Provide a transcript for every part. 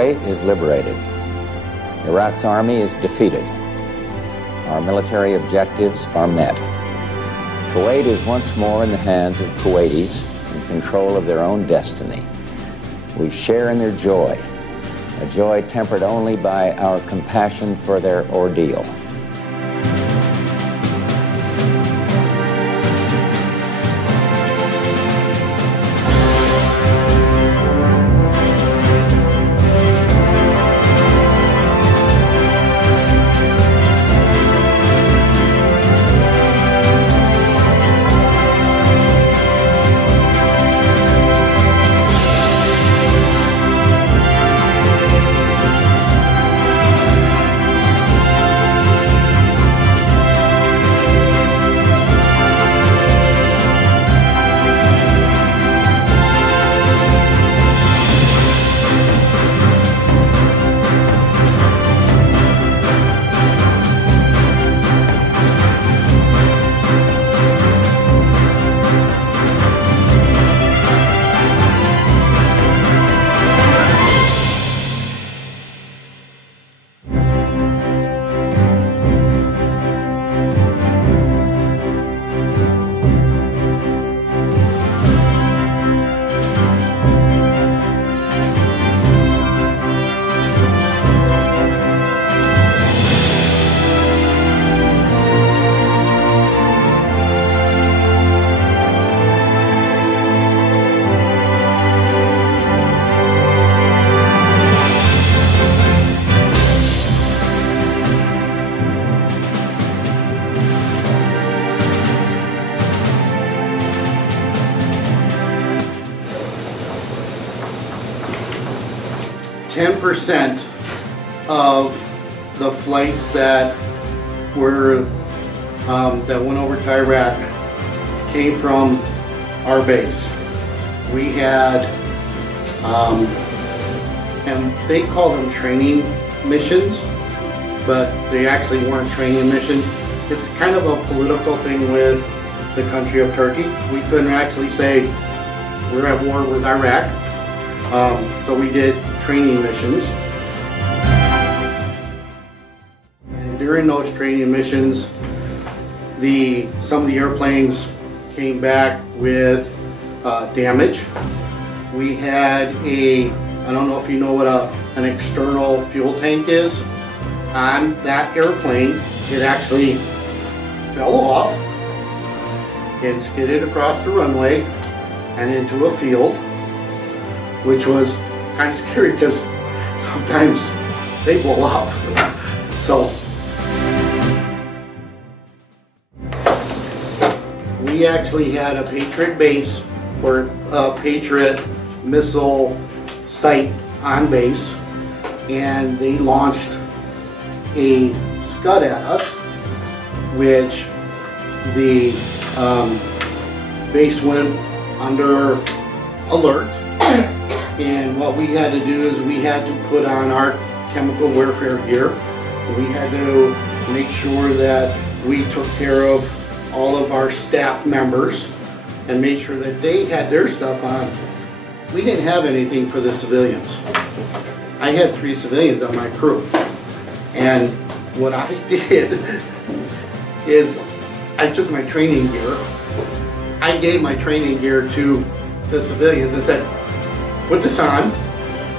Kuwait is liberated. Iraq's army is defeated. Our military objectives are met. Kuwait is once more in the hands of Kuwaitis in control of their own destiny. We share in their joy, a joy tempered only by our compassion for their ordeal. %10 of the flights that were that went over to Iraq came from our base. We had, and they call them training missions, but they actually weren't training missions. It's kind of a political thing with the country of Turkey. We couldn't actually say we're at war with Iraq, so we did training missions. And during those training missions, some of the airplanes came back with damage. We had I don't know if you know what an external fuel tank is. On that airplane, it actually fell off and skidded across the runway and into a field, which was kind of scary because sometimes they blow up. So we actually had a Patriot base or a Patriot missile site on base, and they launched a Scud at us, which the base went under alert. And what we had to do is we had to put on our chemical warfare gear. We had to make sure that we took care of all of our staff members and made sure that they had their stuff on. We didn't have anything for the civilians. I had 3 civilians on my crew. And what I did is I took my training gear. I gave my training gear to the civilians and said, put this on,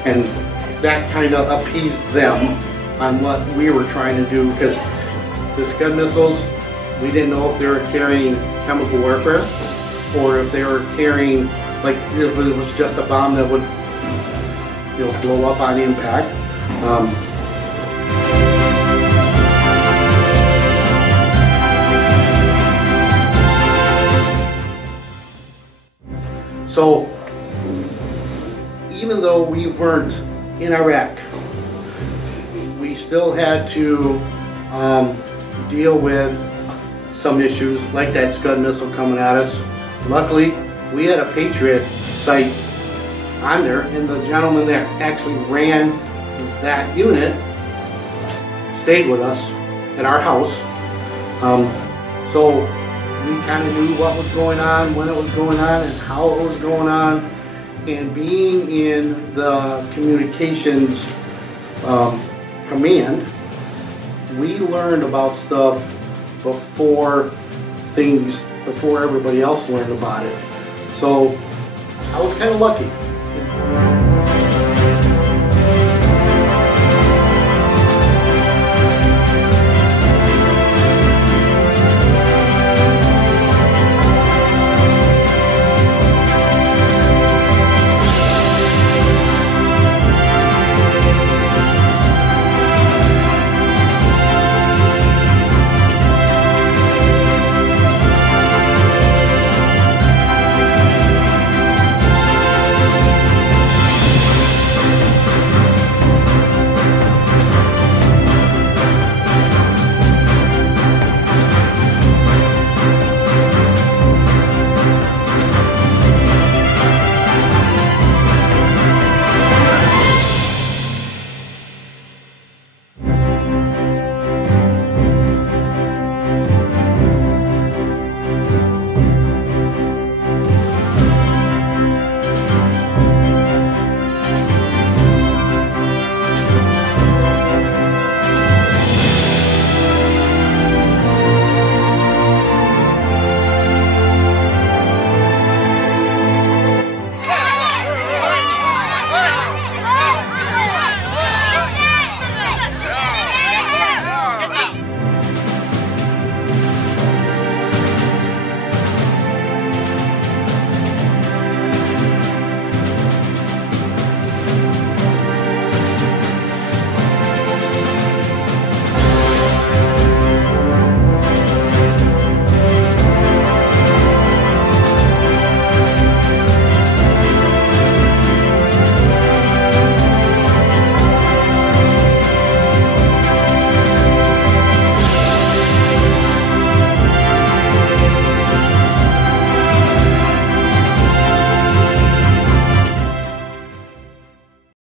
and that kind of appeased them on what we were trying to do, because the Scud missiles, we didn't know if they were carrying chemical warfare or if they were carrying, like, if it was just a bomb that would, blow up on impact. So even though we weren't in Iraq, we still had to deal with some issues like that Scud missile coming at us. Luckily, we had a Patriot site on there, and the gentleman that actually ran that unit stayed with us at our house. So we kind of knew what was going on, when it was going on, and how it was going on. And being in the communications command, we learned about stuff before everybody else learned about it. So I was kind of lucky.